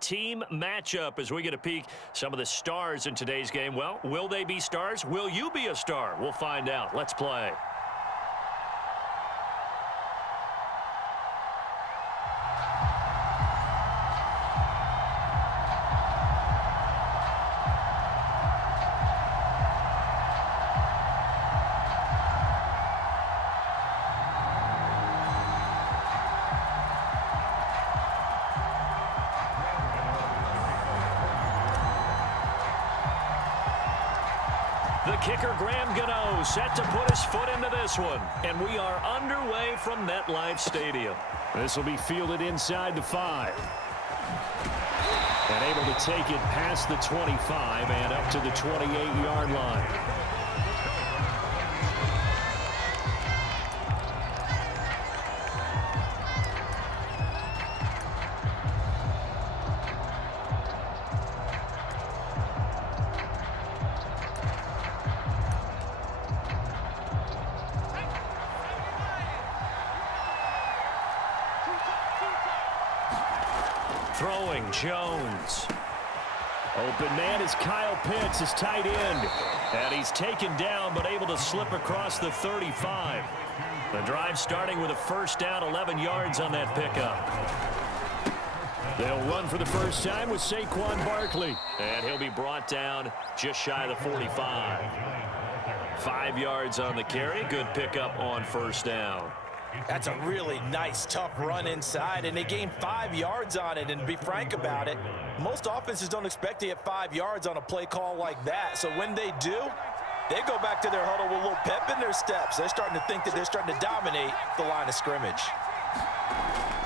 team matchup as we get a peek some of the stars in today's game. Well, will they be stars? Will you be a star? We'll find out. Let's play. The kicker, Graham Gano, set to put his foot into this one. And we are underway from MetLife Stadium. This will be fielded inside the 5. And able to take it past the 25 and up to the 28-yard line. Throwing, Jones. Open man is Kyle Pitts, his tight end. And he's taken down, but able to slip across the 35. The drive starting with a first down, 11 yards on that pickup. They'll run for the first time with Saquon Barkley. And he'll be brought down just shy of the 45. 5 yards on the carry. Good pickup on first down. That's a really nice, tough run inside, and they gained 5 yards on it. And to be frank about it, most offenses don't expect to get 5 yards on a play call like that. So when they do, they go back to their huddle with a little pep in their steps. They're starting to think that they're starting to dominate the line of scrimmage.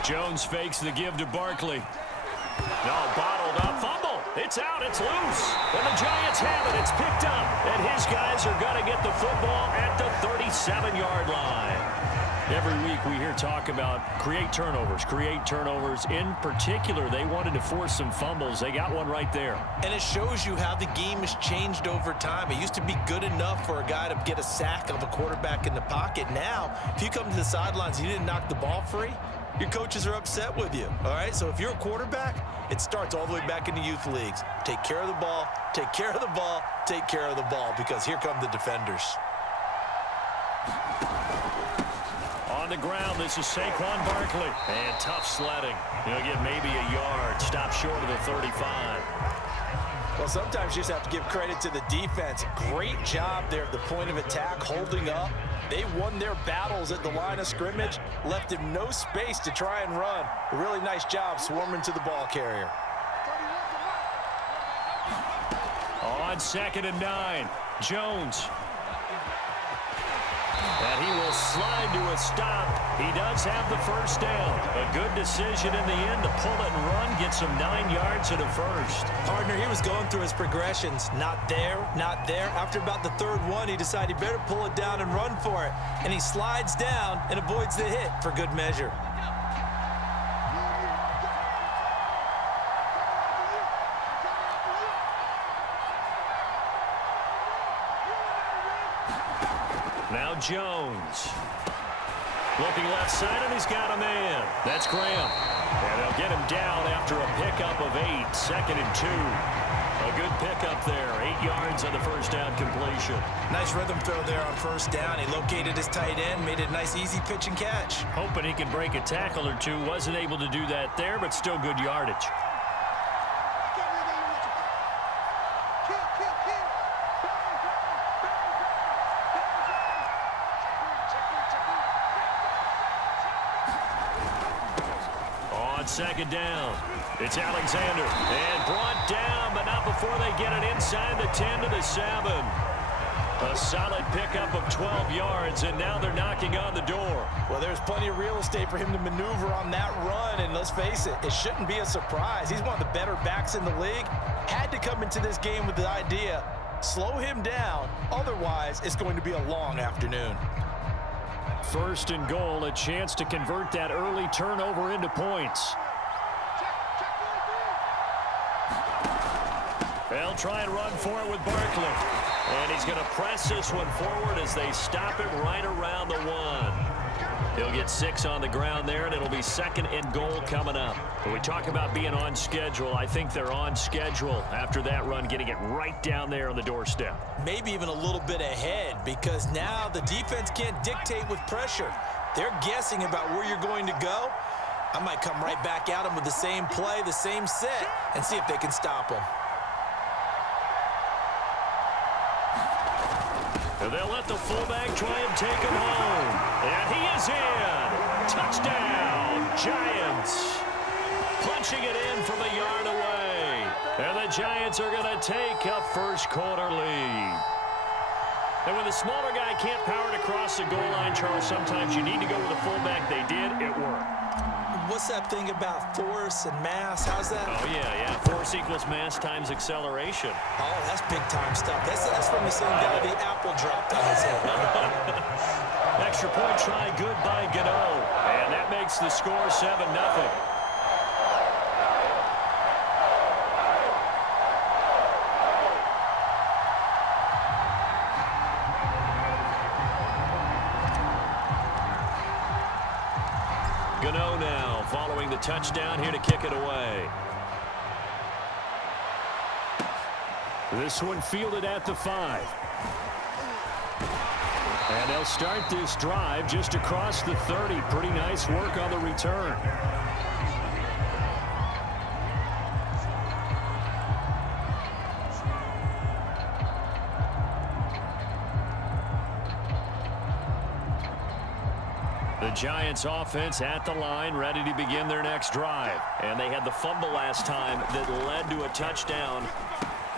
Jones fakes the give to Barkley. No, bottled up, fumble. It's out, it's loose. And the Giants have it, it's picked up. And his guys are going to get the football at the 37-yard line. Every week we hear talk about create turnovers. In particular, they wanted to force some fumbles. They got one right there. And it shows you how the game has changed over time. It used to be good enough for a guy to get a sack of a quarterback in the pocket. Now, if you come to the sidelines and you didn't knock the ball free, your coaches are upset with you. All right, so if you're a quarterback, it starts all the way back in the youth leagues. Take care of the ball, take care of the ball, take care of the ball, because here come the defenders. On the ground, this is Saquon Barkley. And tough sledding. He'll get maybe a yard. Stop short of the 35. Well, sometimes you just have to give credit to the defense. Great job there at the point of attack, holding up. They won their battles at the line of scrimmage, left him no space to try and run. A really nice job swarming to the ball carrier. On 2nd and 9, Jones. And he will slide to a stop. He does have the first down. A good decision in the end to pull it and run, get some 9 yards at a first. Partner, he was going through his progressions. Not there, not there. After about the 3rd one, he decided he better pull it down and run for it. And he slides down and avoids the hit for good measure. Now Jones. Looking left side, and he's got a man. That's Graham. And they'll get him down after a pickup of 8. 2nd and 2. A good pickup there. 8 yards on the first down completion. Nice rhythm throw there on first down. He located his tight end, made it a nice, easy pitch and catch. Hoping he can break a tackle or two. Wasn't able to do that there, but still good yardage. On 2nd down, it's Alexander. And brought down, but not before they get it inside the 10 to the 7. A solid pickup of 12 yards, and now they're knocking on the door. Well, there's plenty of real estate for him to maneuver on that run, and let's face it, it shouldn't be a surprise. He's one of the better backs in the league. Had to come into this game with the idea, slow him down, otherwise it's going to be a long afternoon. 1st and goal, a chance to convert that early turnover into points. They'll try and run for it with Barkley. And he's going to press this one forward as they stop it right around the 1. He'll get 6 on the ground there, and it'll be 2nd and goal coming up. When we talk about being on schedule, I think they're on schedule after that run, getting it right down there on the doorstep. Maybe even a little bit ahead, because now the defense can't dictate with pressure. They're guessing about where you're going to go. I might come right back at them with the same play, the same set, and see if they can stop them. And they'll let the fullback try and take him home. And he is in. Touchdown, Giants. Punching it in from a yard away. And the Giants are going to take a first-quarter lead. And when the smaller guy can't power it across the goal line, Charles, sometimes you need to go with a fullback. They did. It worked. What's that thing about force and mass? How's that? Oh, yeah. Force equals mass times acceleration. Oh, that's big-time stuff. That's from the same guy the apple dropped on his head. Extra point try good by Gano. And that makes the score 7-0. Gano now following the touchdown here to kick it away. This one fielded at the 5. And they'll start this drive just across the 30. Pretty nice work on the return. The Giants offense at the line, ready to begin their next drive. And they had the fumble last time that led to a touchdown.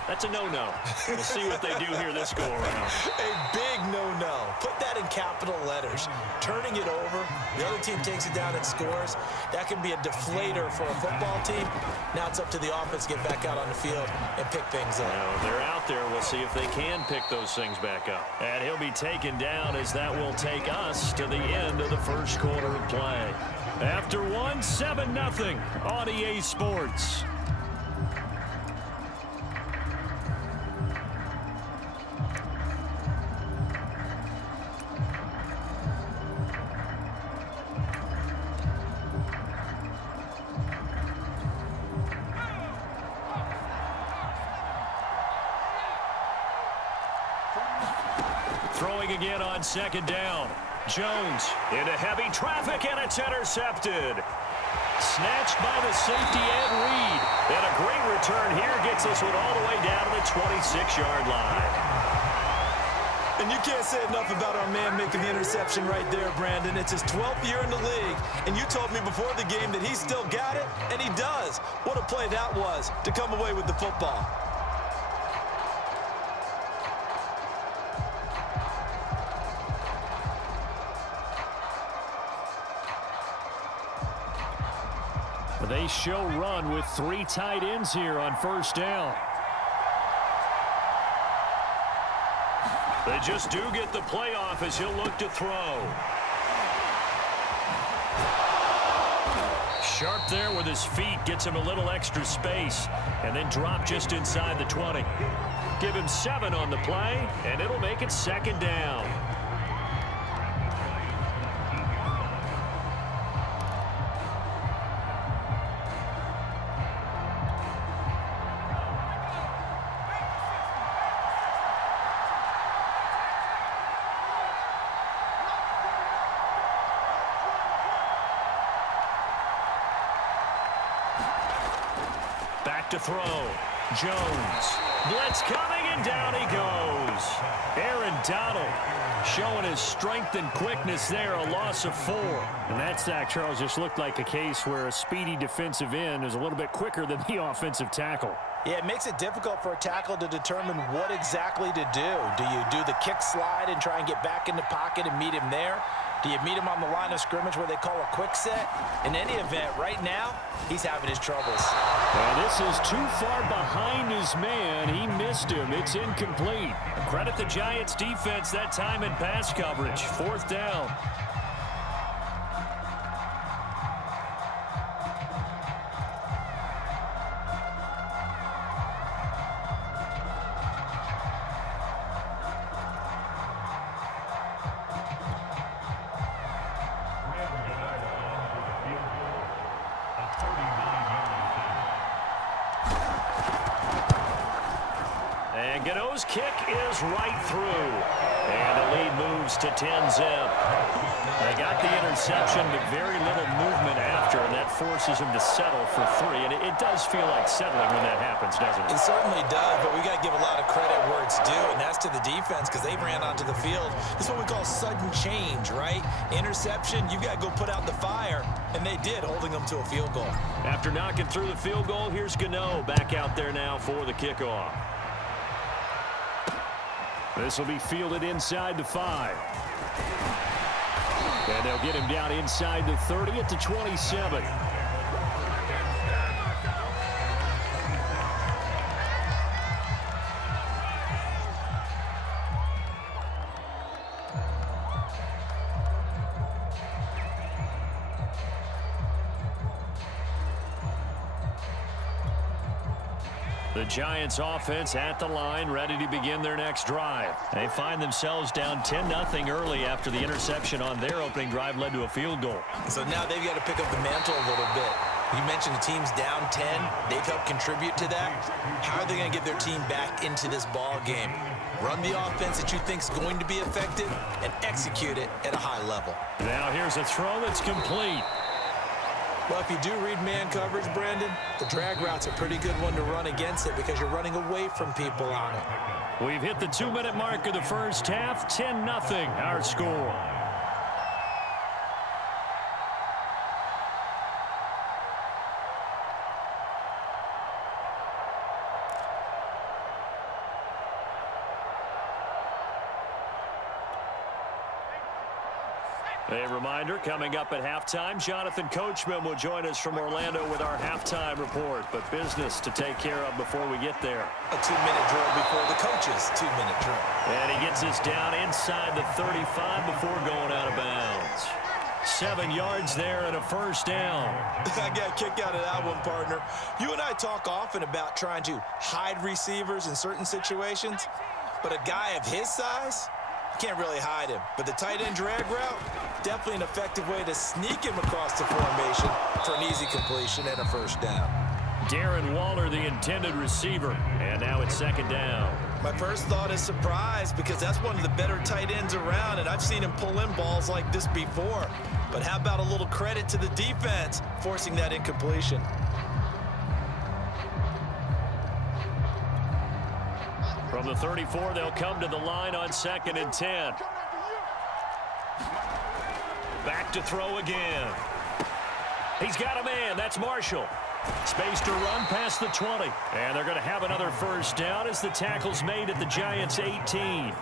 That's a no-no. We'll see what they do here this go-around. A big no-no. Put that in capital letters. Turning it over, the other team takes it down and scores. That can be a deflator for a football team. Now it's up to the offense to get back out on the field and pick things up. Now, if they're out there, we'll see if they can pick those things back up. And he'll be taken down as that will take us to the end of the first quarter of play. After one, 7-0 on EA Sports. Throwing again on 2nd down. Jones into heavy traffic, and it's intercepted. Snatched by the safety Ed Reed. And a great return here gets this one all the way down to the 26-yard line. And you can't say enough about our man making the interception right there, Brandon. It's his 12th year in the league, and you told me before the game that he still got it, and he does. What a play that was to come away with the football. They show run with 3 tight ends here on 1st down. They just do get the playoff as he'll look to throw. Sharp there with his feet, gets him a little extra space, and then drop just inside the 20. Give him 7 on the play, and it'll make it 2nd down. Back to throw. Jones. Blitz coming, and down he goes. Aaron Donald showing his strength and quickness there, a loss of 4. And that sack, Charles, just looked like a case where a speedy defensive end is a little bit quicker than the offensive tackle. Yeah, it makes it difficult for a tackle to determine what exactly to do. Do you do the kick slide and try and get back in the pocket and meet him there? Do you meet him on the line of scrimmage where they call a quick set? In any event, right now, he's having his troubles. And this is too far behind his man. He missed him. It's incomplete. Credit the Giants defense that time in pass coverage. 4th down. And Gano's kick is right through. And the lead moves to 10-zip. They got the interception, but very little movement after, and that forces him to settle for 3. And it does feel like settling when that happens, doesn't it? It certainly does, but we got to give a lot of credit where it's due, and that's to the defense because they ran onto the field. This is what we call sudden change, right? Interception, you got to go put out the fire, and they did, holding them to a field goal. After knocking through the field goal, here's Gano back out there now for the kickoff. This will be fielded inside the 5. And they'll get him down inside the 30 at the 27. The Giants offense at the line, ready to begin their next drive. They find themselves down 10-0 early after the interception on their opening drive led to a field goal. So now they've got to pick up the mantle a little bit. You mentioned the team's down 10. They've helped contribute to that. How are they going to get their team back into this ball game? Run the offense that you think is going to be effective and execute it at a high level. Now here's a throw that's complete. Well, if you do read man coverage, Brandon, the drag route's a pretty good one to run against it because you're running away from people on it. We've hit the 2-minute mark of the first half. 10-0 our score. A reminder, coming up at halftime, Jonathan Coachman will join us from Orlando with our halftime report. But business to take care of before we get there. A 2-minute drill before the coach's 2-minute drill. And he gets us down inside the 35 before going out of bounds. 7 yards there and a first down. I got a kick out of that one, partner. You and I talk often about trying to hide receivers in certain situations. But a guy of his size, you can't really hide him. But the tight end drag route, definitely an effective way to sneak him across the formation for an easy completion and a first down. Darren Waller, the intended receiver, and now it's second down. My first thought is surprise because that's one of the better tight ends around, and I've seen him pull in balls like this before. But how about a little credit to the defense forcing that incompletion? From the 34, they'll come to the line on 2nd and 10. Back to throw again. He's got a man. That's Marshall. Space to run past the 20. And they're going to have another first down as the tackle's made at the Giants' 18.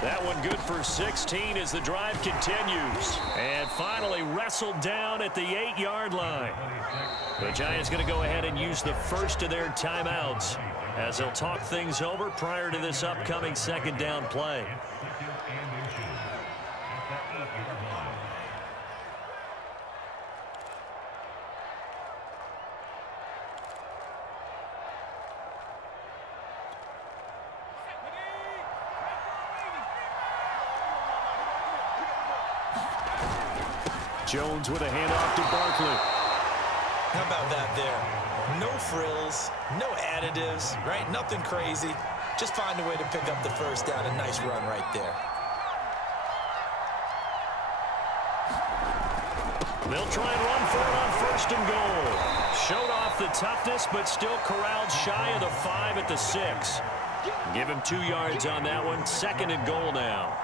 That one good for 16 as the drive continues. And finally wrestled down at the 8-yard line. The Giants going to go ahead and use the first of their timeouts as they'll talk things over prior to this upcoming second down play. Jones with a handoff to Barkley. How about that there? No frills, no additives, right? Nothing crazy. Just find a way to pick up the first down. A nice run right there. They'll try and run for it on 1st and goal. Showed off the toughness, but still corralled shy of the 5 at the 6. Give him 2 yards on that one. 2nd and goal now.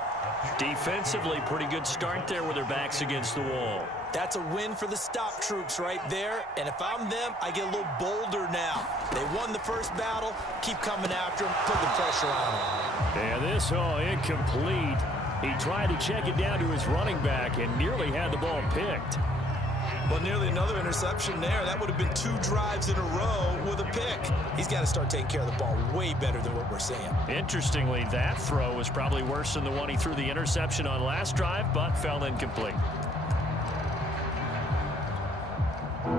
Defensively, pretty good start there with their backs against the wall. That's a win for the stop troops right there. And if I'm them, I get a little bolder now. They won the first battle. Keep coming after them. Put the pressure on them. And this, incomplete. He tried to check it down to his running back and nearly had the ball picked. Well, nearly another interception there. That would have been 2 drives in a row with a pick. He's got to start taking care of the ball way better than what we're seeing. Interestingly, that throw was probably worse than the one he threw the interception on last drive, but fell incomplete.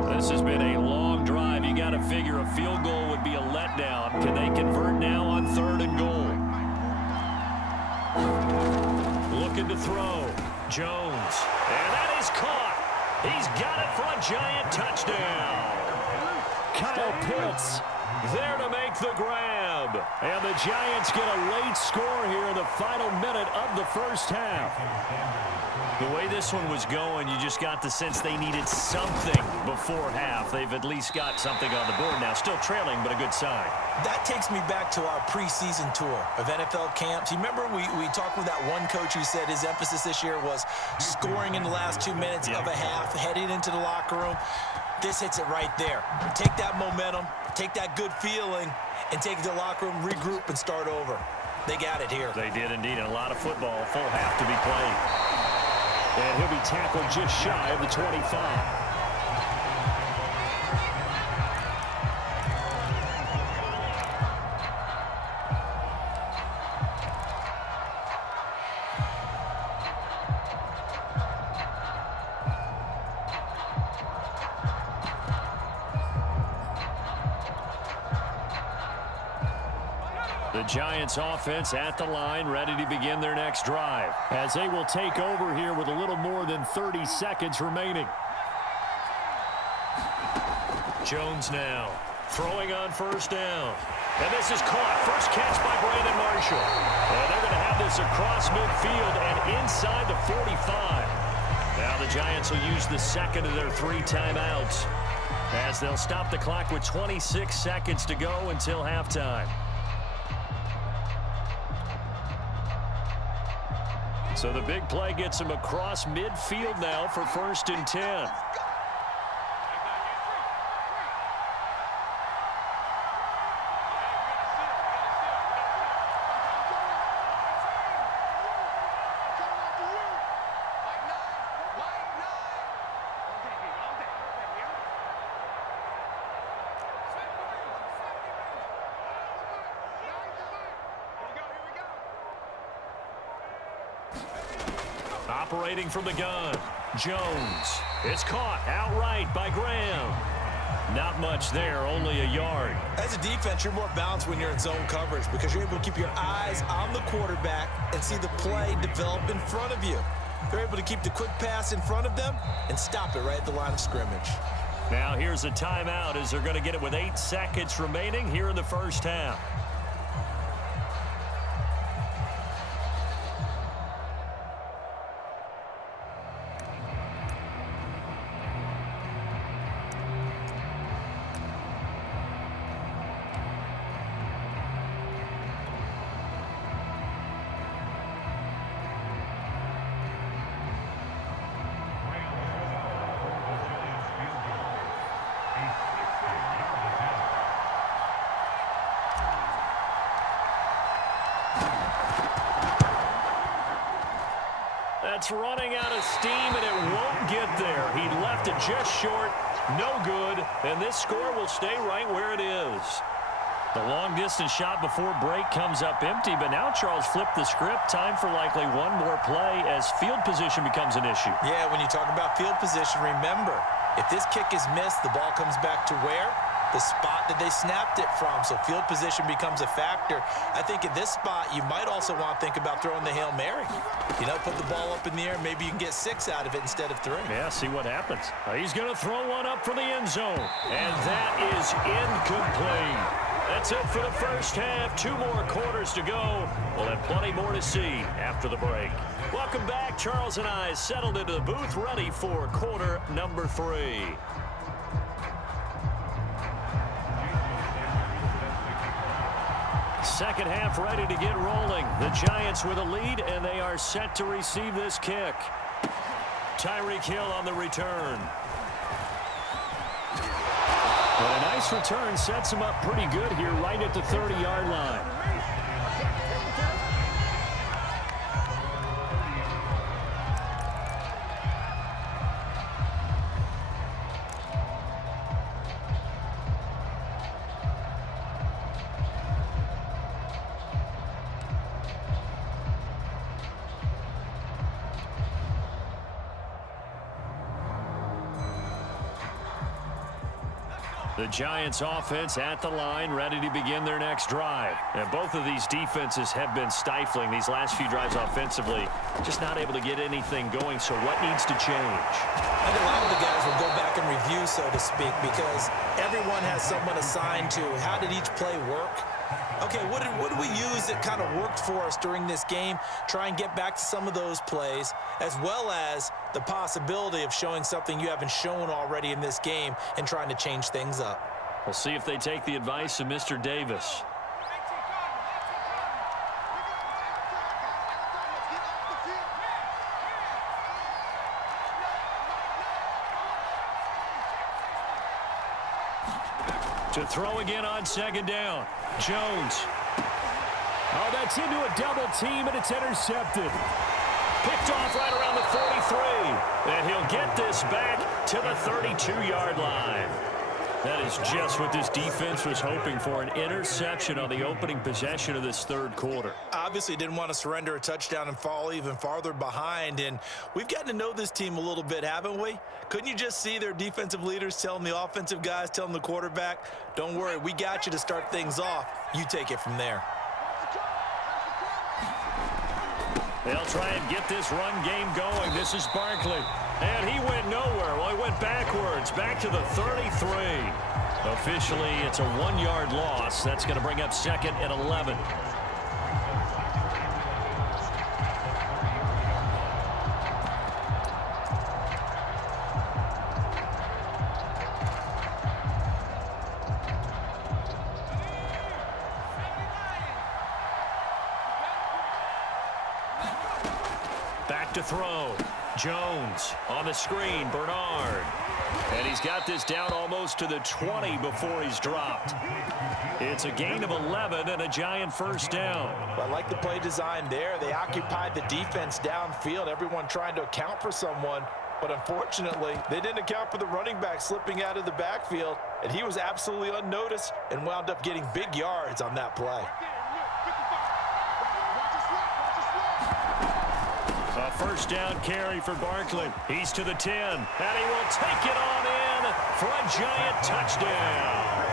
This has been a long drive. You got to figure a field goal would be a letdown. Can they convert now on 3rd and goal? Looking to throw. Jones. And that is caught. He's got it for a Giant touchdown. Kyle Pitts there to make the grab. And the Giants get a late score here in the final minute of the first half. The way this one was going, you just got the sense they needed something before half. They've at least got something on the board now. Still trailing, but a good sign. That takes me back to our preseason tour of NFL camps. You remember we talked with that one coach who said his emphasis this year was scoring in the last 2 minutes of a half, heading into the locker room. This hits it right there. Take that momentum, take that good feeling, and take it to the locker room, regroup, and start over. They got it here. They did indeed, and a lot of football, full half to be played. And he'll be tackled just shy of the 25. The Giants offense at the line, ready to begin their next drive, as they will take over here with a little more than 30 seconds remaining. Jones now throwing on first down. And this is caught. First catch by Brandon Marshall. And they're going to have this across midfield and inside the 45. Now the Giants will use the second of their 3 timeouts, as they'll stop the clock with 26 seconds to go until halftime. So the big play gets him across midfield now for 1st and 10. Operating from the gun, Jones. It's caught outright by Graham. Not much there, only a yard. As a defense, you're more balanced when you're in zone coverage because you're able to keep your eyes on the quarterback and see the play develop in front of you. They're able to keep the quick pass in front of them and stop it right at the line of scrimmage. Now here's a timeout as they're going to get it with 8 seconds remaining here in the first half. That's running out of steam, and it won't get there. He left it just short, no good, and this score will stay right where it is. The long-distance shot before break comes up empty, but now Charles flipped the script. Time for likely one more play as field position becomes an issue. Yeah, when you talk about field position, remember, if this kick is missed, the ball comes back to where? The spot that they snapped it from, so field position becomes a factor. I think at this spot, you might also want to think about throwing the Hail Mary. You know, put the ball up in the air, maybe you can get 6 out of it instead of 3. Yeah, see what happens. He's going to throw one up for the end zone, and that is incomplete. That's it for the first half. 2 more quarters to go. We'll have plenty more to see after the break. Welcome back. Charles and I settled into the booth, ready for quarter number 3. Second half ready to get rolling. The Giants with a lead, and they are set to receive this kick. Tyreek Hill on the return. But a nice return sets him up pretty good here right at the 30-yard line. The Giants offense at the line, ready to begin their next drive. And both of these defenses have been stifling these last few drives offensively. Just not able to get anything going, so what needs to change? I think a lot of the guys will go back and review, so to speak, because everyone has someone assigned to how did each play work. Okay, what did we use that kind of worked for us during this game? Try and get back to some of those plays, as well as the possibility of showing something you haven't shown already in this game and trying to change things up. We'll see if they take the advice of Mr. Davis. To throw again on second down. Jones. Oh, that's into a double team, and it's intercepted. Picked off right around the 43. And he'll get this back to the 32-yard line. That is just what this defense was hoping for, an interception on the opening possession of this third quarter. Obviously didn't want to surrender a touchdown and fall even farther behind, and we've gotten to know this team a little bit, haven't we? Couldn't you just see their defensive leaders telling the offensive guys, telling the quarterback, don't worry, we got you to start things off. You take it from there. They'll try and get this run game going. This is Barkley. And he went nowhere. Well, he went backwards, back to the 33. Officially, it's a 1-yard loss. That's going to bring up 2nd and 11. Back to throw. Jones on the screen. Bernard. And he's got this down almost to the 20 before he's dropped. It's a gain of 11 and a Giant first down. I like the play design there. They occupied the defense downfield, everyone trying to account for someone. But unfortunately, they didn't account for the running back slipping out of the backfield, and he was absolutely unnoticed and wound up getting big yards on that play. A first down carry for Barkley. He's to the 10, and he will take it on in for a Giant touchdown.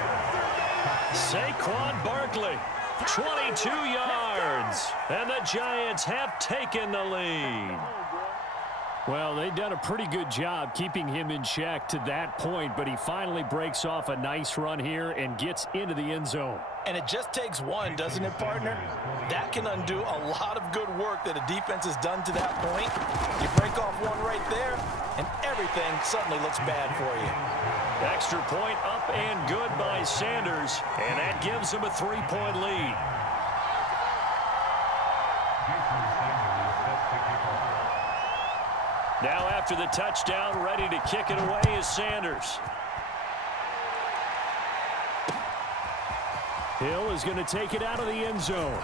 Saquon Barkley, 22 yards, and the Giants have taken the lead. Well, they've done a pretty good job keeping him in check to that point, but he finally breaks off a nice run here and gets into the end zone. And it just takes one, doesn't it, partner? That can undo a lot of good work that a defense has done to that point. You break off one right there, and everything suddenly looks bad for you. Extra point up and good by Sanders, and that gives him a 3-point lead. Now after the touchdown, ready to kick it away is Sanders. Hill is going to take it out of the end zone.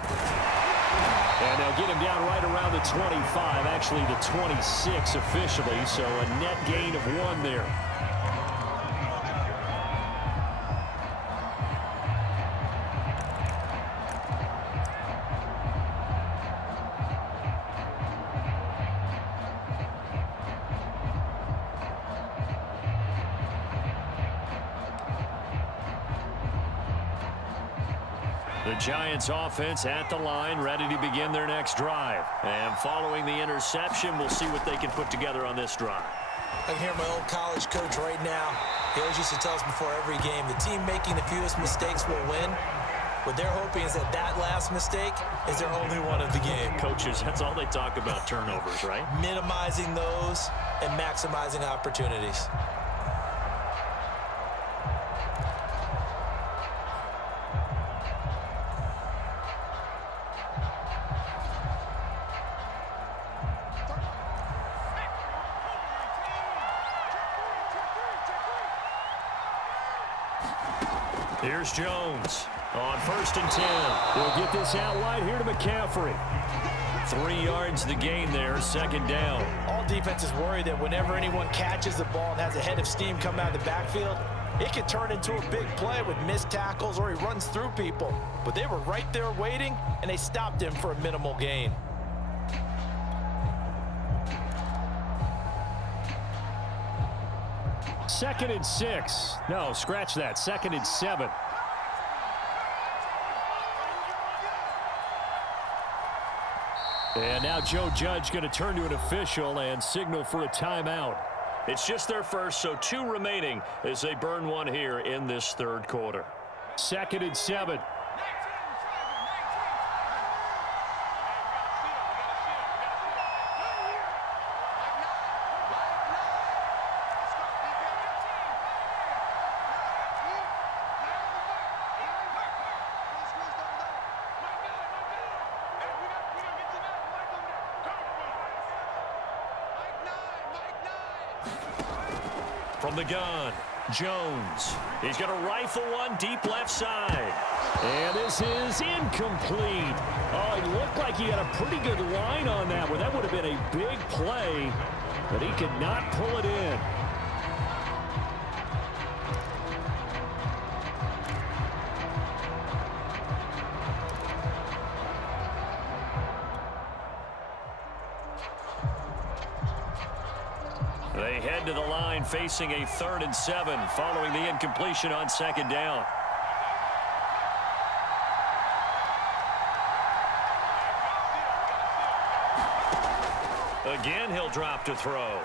And they'll get him down right around the 25, actually the 26 officially, so a net gain of 1 there. The Giants offense at the line, ready to begin their next drive. And following the interception, we'll see what they can put together on this drive. I can hear my old college coach right now. He always used to tell us before every game, the team making the fewest mistakes will win. What they're hoping is that that last mistake is their only one of the game. Coaches, that's all they talk about, turnovers, right? Minimizing those and maximizing opportunities. Here's Jones on 1st and 10. They'll get this out wide here to McCaffrey. 3 yards the gain there, 2nd down. All defenses worry that whenever anyone catches the ball and has a head of steam come out of the backfield, it could turn into a big play with missed tackles or he runs through people. But they were right there waiting, and they stopped him for a minimal gain. second and 6. No, scratch that. Second and 7. And now Joe Judge going to turn to an official and signal for a timeout. It's just their first, so 2 remaining as they burn one here in this third quarter. Second and 7. From the gun, Jones. He's going to rifle one deep left side. And this is incomplete. Oh, it looked like he had a pretty good line on that one. That would have been a big play, but he could not pull it in. They head to the line facing a 3rd and 7 following the incompletion on 2nd down. Again, he'll drop to throw.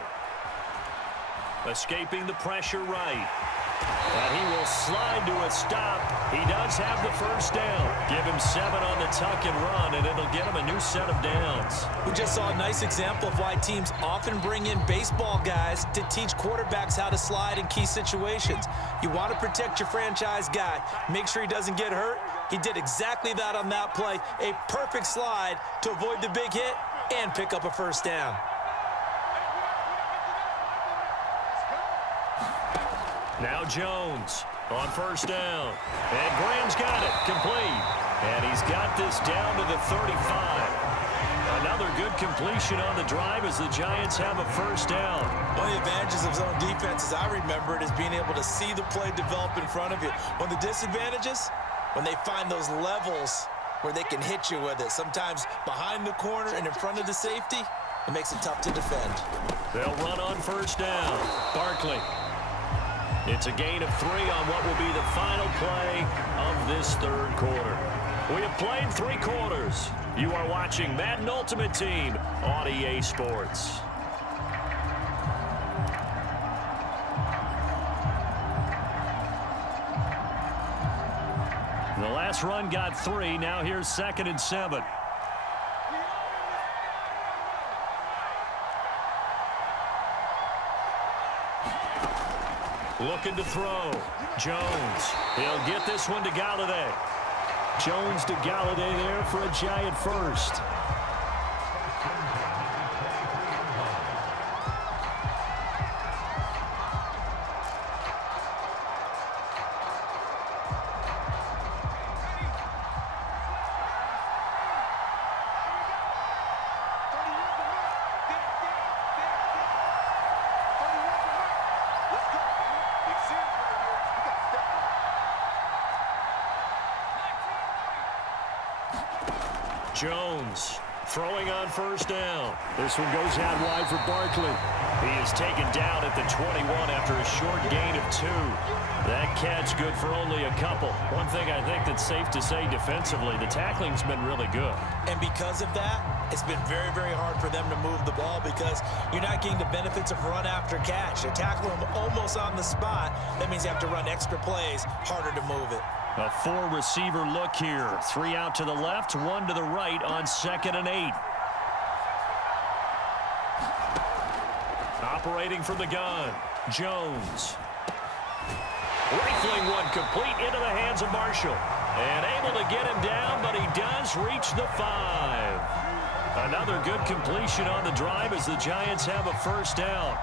Escaping the pressure right. And he will slide to a stop. He does have the first down. Give him 7 on the tuck and run, and it'll get him a new set of downs. We just saw a nice example of why teams often bring in baseball guys to teach quarterbacks how to slide in key situations. You want to protect your franchise guy. Make sure he doesn't get hurt. He did exactly that on that play. A perfect slide to avoid the big hit and pick up a first down. Now Jones on 1st down. And Graham's got it. Complete. And he's got this down to the 35. Another good completion on the drive as the Giants have a first down. One of the advantages of zone defense, as I remember it, is being able to see the play develop in front of you. One of the disadvantages, when they find those levels where they can hit you with it, sometimes behind the corner and in front of the safety, it makes it tough to defend. They'll run on 1st down. Barkley. It's a gain of 3 on what will be the final play of this third quarter. We have played 3 quarters. You are watching Madden Ultimate Team on EA Sports. The last run got 3. Now here's 2nd and 7. Looking to throw. Jones. He'll get this one to Galladay. Jones to Galladay there for a Giant first. Jones throwing on 1st down. This one goes out wide for Barkley. He is taken down at the 21 after a short gain of 2. That catch good for only a couple. One thing I think that's safe to say defensively, the tackling's been really good. And because of that, it's been very, very hard for them to move the ball because you're not getting the benefits of run after catch. You're tackling them almost on the spot. That means you have to run extra plays, harder to move it. A 4-receiver look here. 3 out to the left, 1 to the right on 2nd and 8. Operating from the gun, Jones. Rifling one complete into the hands of Marshall. And able to get him down, but he does reach the 5. Another good completion on the drive as the Giants have a first down.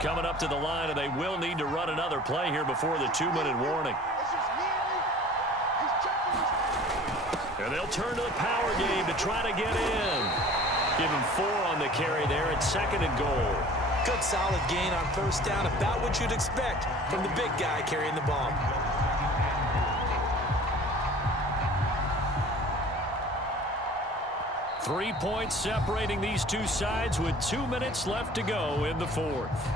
Coming up to the line, and they will need to run another play here before the 2-minute warning. And they'll turn to the power game to try to get in. Give him 4 on the carry there at 2nd and goal. Good solid gain on first down, about what you'd expect from the big guy carrying the ball. Three points separating these two sides with 2 minutes left to go in the fourth.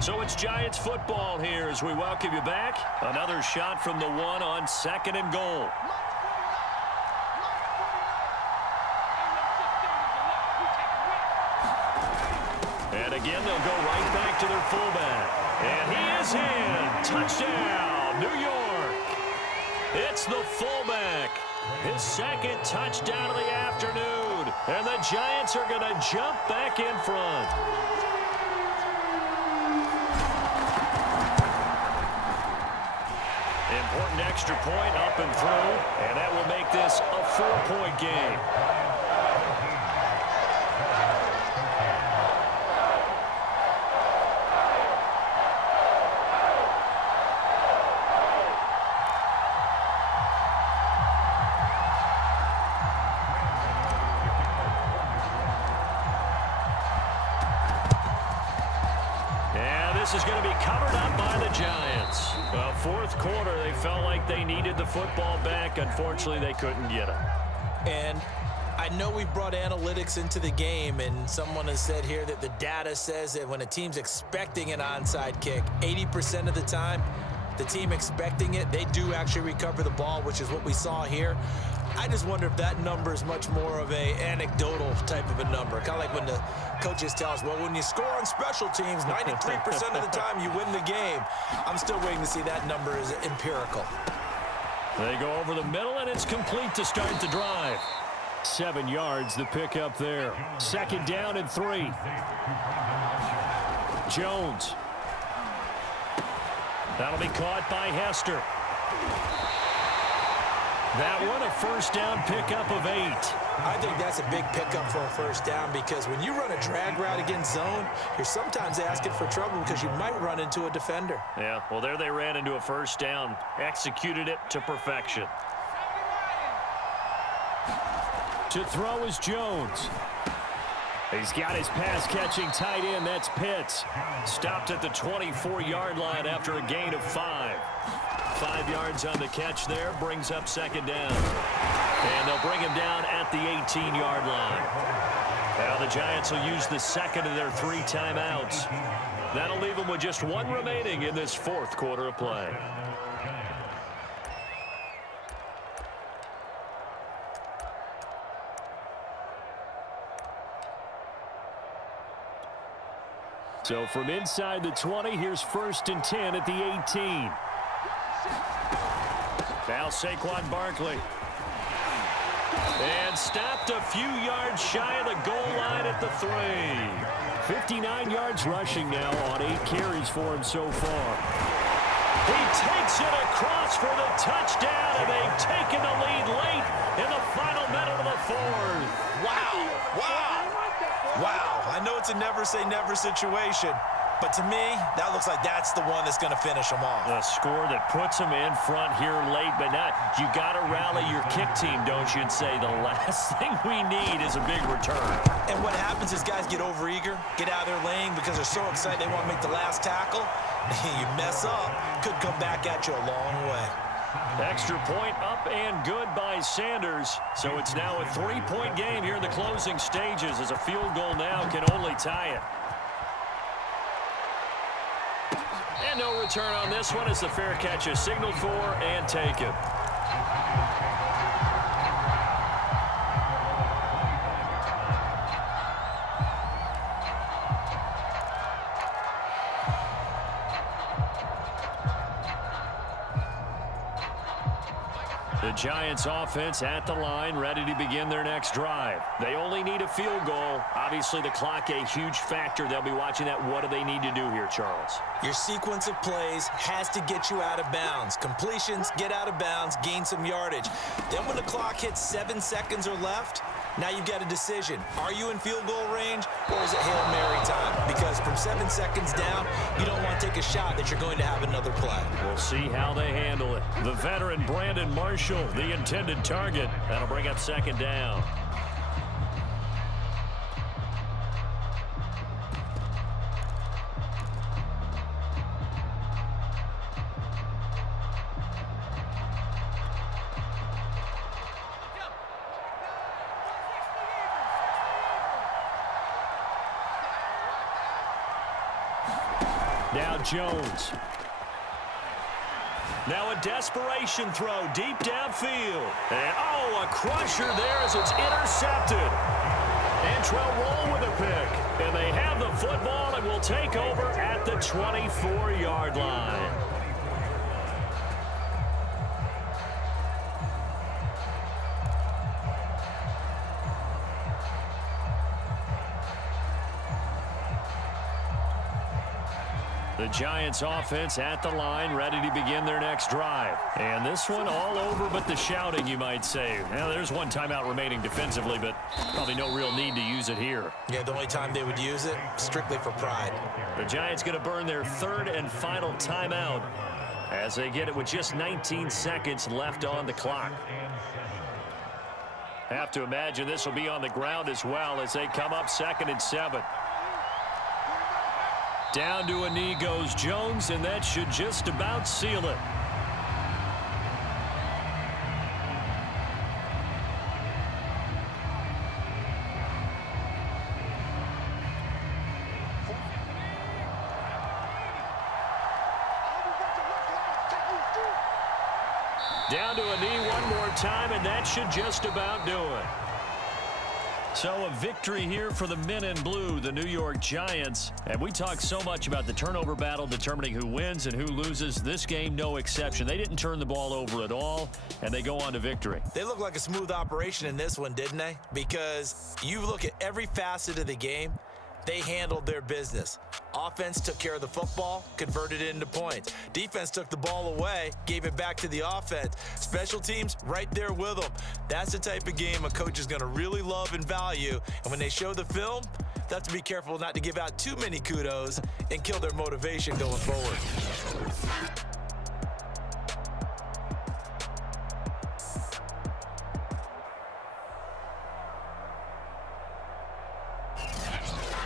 So it's Giants football here as we welcome you back. Another shot from the one on 2nd and goal. And again, they'll go right back to their fullback. And he is in. Touchdown, New York. It's the fullback. His second touchdown of the afternoon. And the Giants are going to jump back in front. Important extra point up and through, and that will make this a 4-point game. This is going to be covered up by the Giants. Fourth quarter, they felt like they needed the football back. Unfortunately, they couldn't get it. And I know we've brought analytics into the game, and someone has said here that the data says that when a team's expecting an onside kick, 80% of the time, the team expecting it, they do actually recover the ball, which is what we saw here. I just wonder if that number is much more of a anecdotal type of a number. Kind of like when the coaches tell us, well, when you score on special teams, 93% of the time you win the game. I'm still waiting to see that number is empirical. They go over the middle, and it's complete to start the drive. 7 yards, the pickup there. 2nd down and 3. Jones. That'll be caught by Hester. That one, a first down pickup of 8. I think that's a big pickup for a first down because when you run a drag route against zone, you're sometimes asking for trouble because you might run into a defender. Yeah, well, there they ran into a first down. Executed it to perfection. To throw is Jones. He's got his pass-catching tight end. That's Pitts. Stopped at the 24-yard line after a gain of 5. 5 yards on the catch there, brings up 2nd down. And they'll bring him down at the 18-yard line. Now the Giants will use the second of their 3 timeouts. That'll leave them with just 1 remaining in this fourth quarter of play. So from inside the 20, here's 1st and 10 at the 18. Now Saquon Barkley. And stopped a few yards shy of the goal line at the 3. 59 yards rushing now on 8 carries for him so far. He takes it across for the touchdown, and they've taken the lead late in the final minute of the 4th. Wow. Wow. Wow. I know it's a never-say-never situation. But to me, that looks like that's the one that's going to finish them off. A score that puts them in front here late, but not. You got to rally your kick team, don't you, and say the last thing we need is a big return. And what happens is guys get overeager, get out of their lane because they're so excited they want to make the last tackle. You mess up, could come back at you a long way. Extra point up and good by Sanders. So it's now a 3-point game here in the closing stages as a field goal now can only tie it. And no return on this one as the fair catch is signaled for and taken. The Giants offense at the line, ready to begin their next drive. They only need a field goal. Obviously, the clock a huge factor. They'll be watching that. What do they need to do here, Charles? Your sequence of plays has to get you out of bounds. Completions, get out of bounds, gain some yardage. Then when the clock hits 7 seconds or left, Now you've got a decision. Are you in field goal range, or is it Hail Mary time? Because from 7 seconds down, you don't want to take a shot that you're going to have another play. We'll see how they handle it. The veteran Brandon Marshall, the intended target. That'll bring up second down. Now Jones. Now a desperation throw deep downfield. And, oh, a crusher there as it's intercepted. Antrell Roll with a pick. And they have the football and will take over at the 24-yard line. The Giants offense at the line, ready to begin their next drive. And this one all over but the shouting, you might say. Now, there's one timeout remaining defensively, but probably no real need to use it here. Yeah, the only time they would use it, strictly for pride. The Giants going to burn their third and final timeout as they get it with just 19 seconds left on the clock. Have to imagine this will be on the ground as well as they come up 2nd and 7. Down to a knee goes Jones, and that should just about seal it. Down to a knee one more time, and that should just about do it. So a victory here for the men in blue, the New York Giants. And we talk so much about the turnover battle determining who wins and who loses. This game, no exception. They didn't turn the ball over at all, and they go on to victory. They look like a smooth operation in this one, didn't they? Because you look at every facet of the game, they handled their business. Offense took care of the football, converted it into points. Defense took the ball away, gave it back to the offense. Special teams right there with them. That's the type of game a coach is going to really love and value. And when they show the film, they have to be careful not to give out too many kudos and kill their motivation going forward.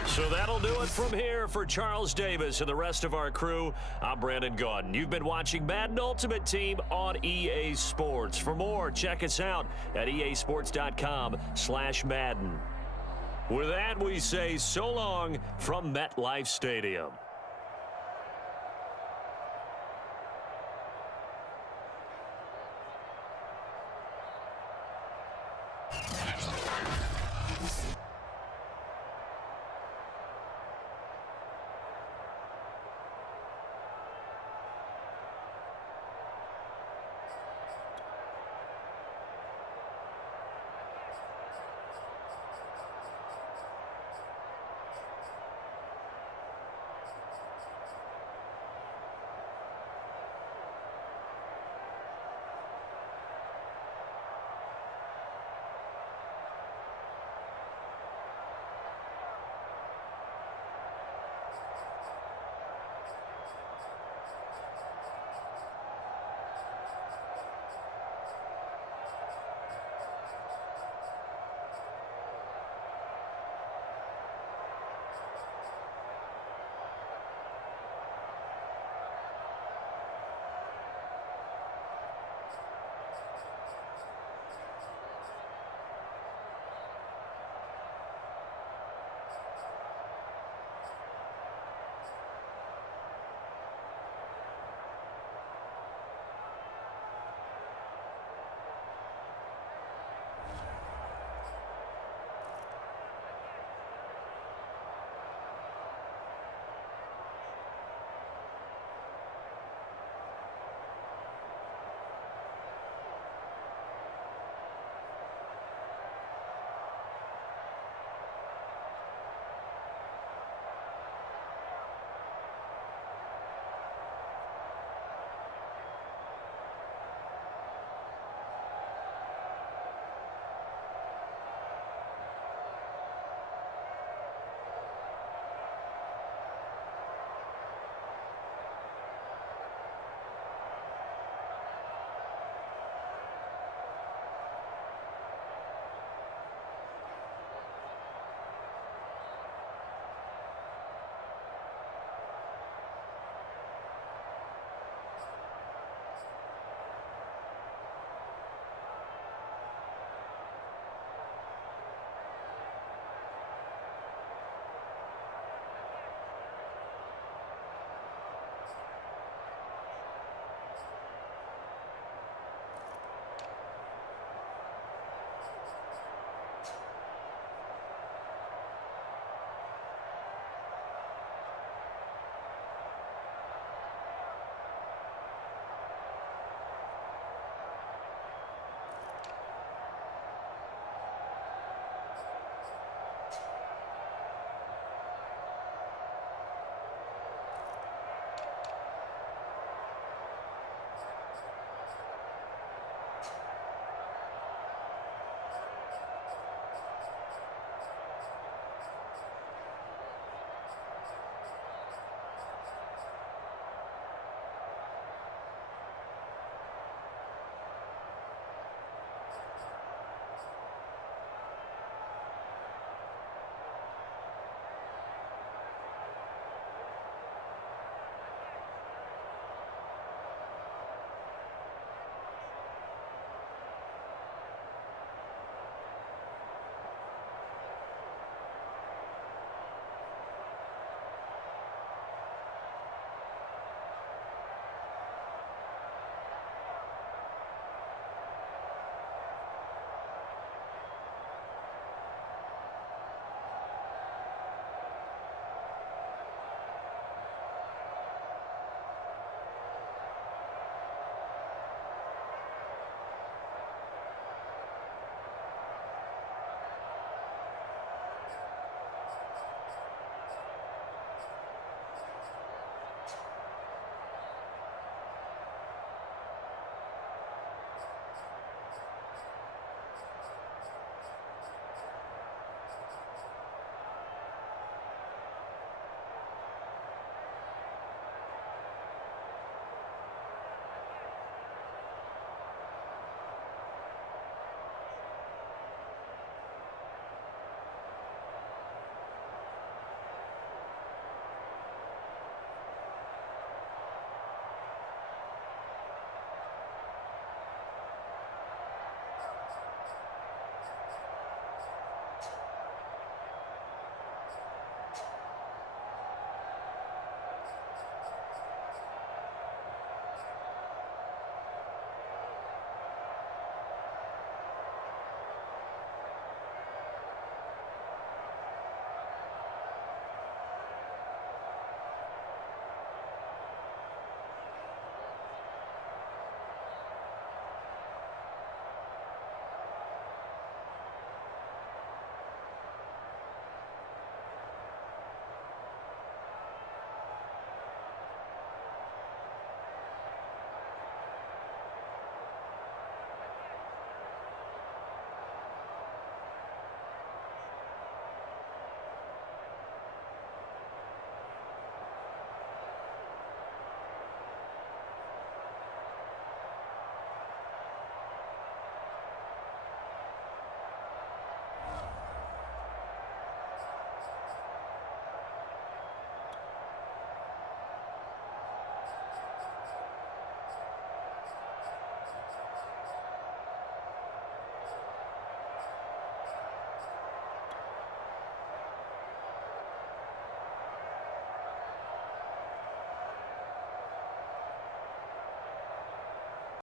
So that'll do it from here for Charles Davis and the rest of our crew. I'm Brandon Gaudin. You've been watching Madden Ultimate Team on EA Sports. For more, check us out at easports.com/Madden. With that, we say so long from MetLife Stadium.